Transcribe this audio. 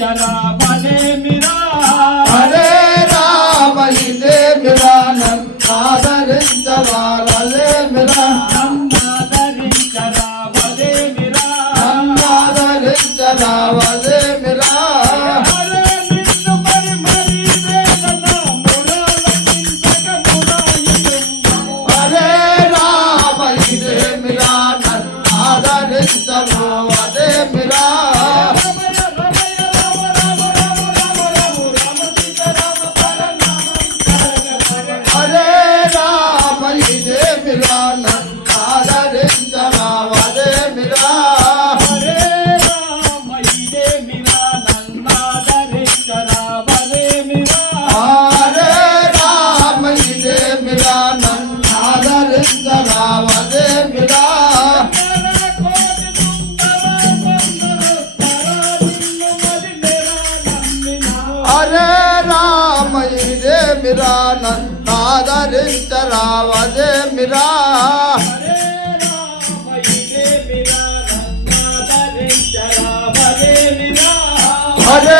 যারা మిరా అరే రామ మిరా హరే